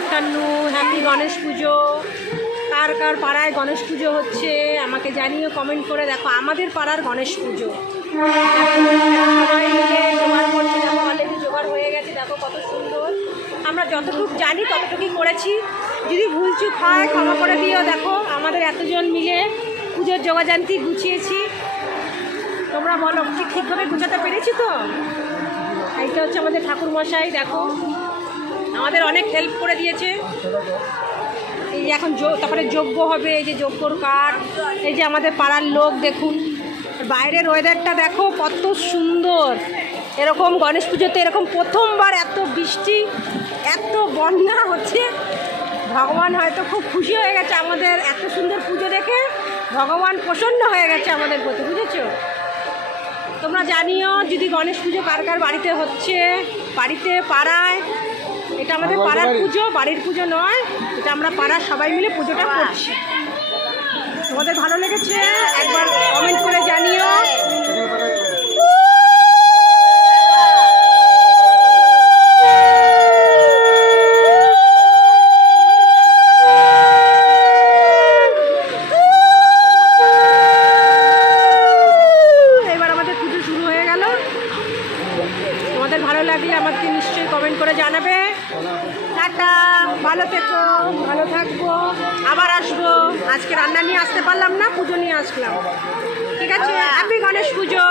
Afternoon, happy Ganesh পুজো। কার কার পাড়ায় গণেশ পুজো হচ্ছে আমাকে জানিও কমেন্ট করে। দেখো আমাদের পাড়ার গণেশ পুজো সবাই মিলে জোগাড় করছে। দেখো অলরেডি জোগাড় হয়ে গেছে, দেখো কত সুন্দর। আমরা যতটুকু জানি ততটুকুই করেছি, যদি ভুলচুক হয় ক্ষমা করে দিও। দেখো আমাদের এতজন মিলে পুজোর জোগাড়যন্ত্রী গুছিয়েছি। তোমরা বলো ঠিকভাবে গুছাতে পেরেছি তো? এইটা হচ্ছে আমাদের ঠাকুরমশাই, দেখো আমাদের অনেক হেল্প করে দিয়েছে। এই যে এখন তারপরে যজ্ঞ হবে, এই যে যজ্ঞর কাঠ, এই যে আমাদের পাড়ার লোক দেখুন। বাইরের ওয়েদারটা দেখো কত সুন্দর। এরকম গণেশ পুজোতে এরকম প্রথমবার এত বৃষ্টি, এত বন্যা হচ্ছে। ভগবান হয়তো খুব খুশি হয়ে গেছে আমাদের এত সুন্দর পুজো দেখে। ভগবান প্রসন্ন হয়ে গেছে আমাদের প্রতি, বুঝেছো? তোমরা জানিও যদি গণেশ পুজো কার কার বাড়িতে হচ্ছে, বাড়িতে পাড়ায়। এটা আমাদের পাড়ার পুজো, বাড়ির পুজো নয়। এটা আমরা পাড়ার সবাই মিলে পুজোটা করছি। তোমাদের ভালো লেগেছে একবার কমেন্ট করে জানিও। এবার আমাদের পুজো শুরু হয়ে গেল। তোমাদের ভালো লাগলে আমাকে নিশ্চয়ই কমেন্ট করে জানাবে। টাটা, ভালো থেকো, ভালো থাকবো, আবার আসবো। আজকে রান্না নিয়ে আসতে পারলাম না, পুজো নিয়ে আসলাম। ঠিক আছে, হ্যাপি গণেশ পুজো।